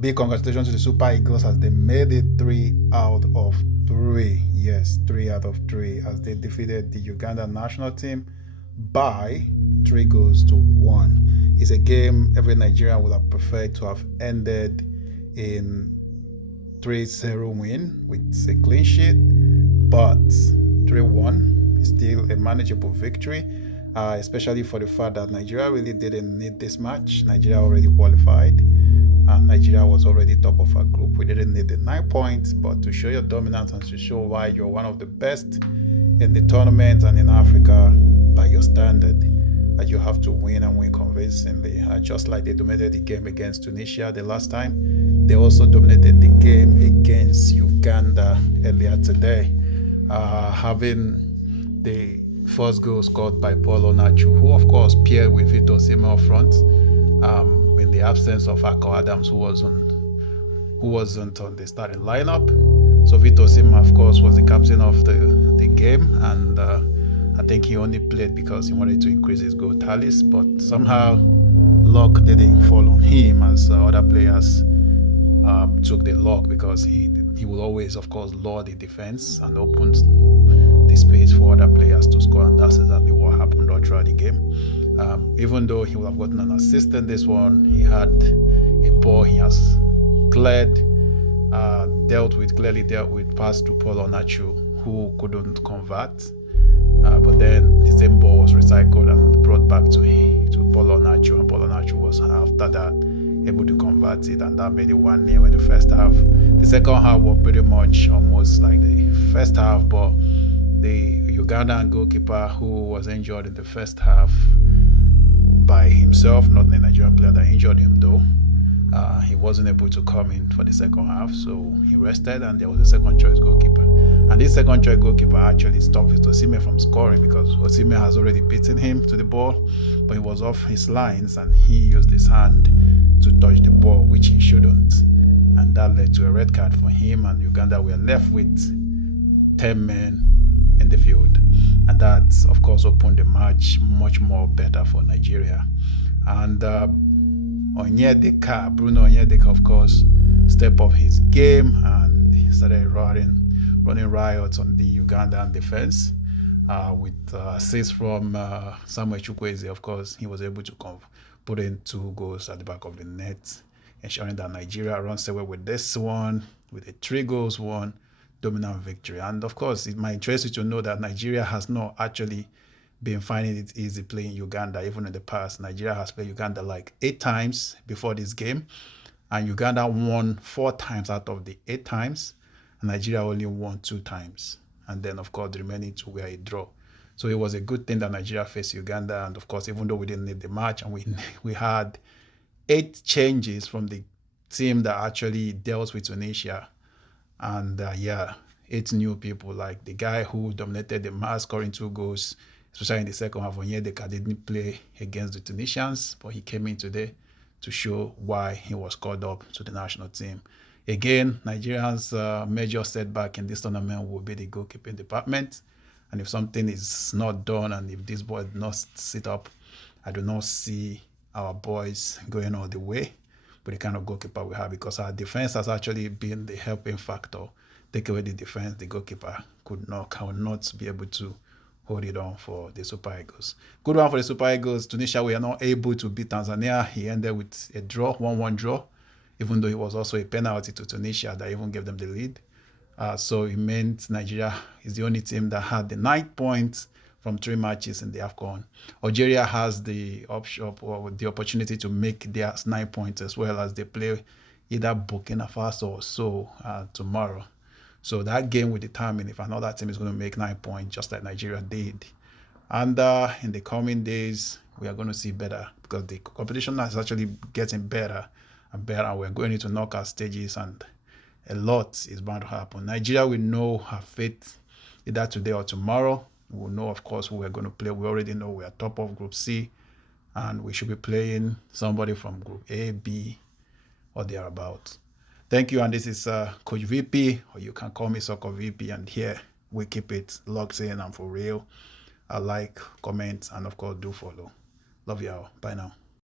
Big congratulations to the Super Eagles as they made it 3 out of 3. Yes, 3 out of 3 as they defeated the Ugandan national team by 3 goals to 1. It's a game every Nigerian would have preferred to have ended in 3-0 win with a clean sheet, but 3-1 is still a manageable victory, especially for the fact that Nigeria really didn't need this match. Nigeria already qualified. Nigeria was already top of our group. We didn't need the 9 points, but to show your dominance and to show why you're one of the best in the tournament and in Africa by your standard, that you have to win and win convincingly. Just like they dominated the game against Tunisia the last time, they also dominated the game against Uganda earlier today, having the first goal scored by Paul Onachu, who of course paired with Victor Osimhen up front. In the absence of Afcon Adams, who wasn't on the starting lineup. So Victor Osimhen, of course, was the captain of the game, and I think he only played because he wanted to increase his goal tallies, but somehow luck didn't fall on him as other players took the luck, because he will always, of course, lure the defense and open the space for other players to score, and that's exactly what happened all throughout the game. Even though he would have gotten an assist in this one, he had a ball he has clearly dealt with pass to Paul Onachu, who couldn't convert. But then the same ball was recycled and brought back to Paul Onachu, and Paul Onachu was after that able to convert it, and that made it 1-0 in the first half. The second half was pretty much almost like the first half, but the Ugandan goalkeeper, who was injured in the first half by himself, not the Nigerian player that injured him though, he wasn't able to come in for the second half, so he rested, and there was a second choice goalkeeper. And this second choice goalkeeper actually stopped Victor Osimhen from scoring, because Osimhen has already beaten him to the ball, but he was off his lines and he used his hand to touch the ball, which he shouldn't, and that led to a red card for him, and Uganda were left with 10 men in the field, and that of course opened the match much more better for Nigeria. And Bruno Onyekachi, of course, stepped up his game and started running riots on the Ugandan defense, with assists from Samuel Chukwueze. Of course, he was able to put in 2 goals at the back of the net, ensuring that Nigeria runs away with this one with a 3-1 dominant victory. And of course, it might interest you to know that Nigeria has not actually been finding it easy playing Uganda. Even in the past, Nigeria has played Uganda like 8 times before this game, and Uganda won 4 times out of the 8 times, and Nigeria only won 2 times. And then, of course, the remaining 2 were a draw. So it was a good thing that Nigeria faced Uganda. And of course, even though we didn't need the match, and we had 8 changes from the team that actually dealt with Tunisia. And 8 new people, like the guy who dominated the match, scoring 2 goals, especially in the second half. Onyekachi didn't play against the Tunisians, but he came in today to show why he was called up to the national team. Again, Nigeria's major setback in this tournament will be the goalkeeping department. And if something is not done, and if this boy does not sit up, I do not see our boys going all the way with the kind of goalkeeper we have, because our defense has actually been the helping factor. Take away the defense, the goalkeeper cannot be able to hold it on for the Super Eagles. Good one for the Super Eagles. Tunisia were not able to beat Tanzania. He ended with a draw, 1-1 draw, even though it was also a penalty to Tunisia that even gave them the lead. So it meant Nigeria is the only team that had the 9 points from 3 matches in the Afcon. Algeria has the option or the opportunity to make their 9 points as well, as they play either Burkina Faso or so tomorrow. So that game will determine if another team is going to make 9 points, just like Nigeria did. And in the coming days, we are going to see better, because the competition is actually getting better and better. We're going into knockout stages, and a lot is bound to happen. Nigeria will know her fate either today or tomorrow. We will know, of course, who we're going to play. We already know we are top of Group C, and we should be playing somebody from Group A, B, or thereabouts. Thank you, and this is Coach VP, or you can call me Soccer VP, and here we keep it locked in and for real. Like, comment, and of course, do follow. Love you all. Bye now.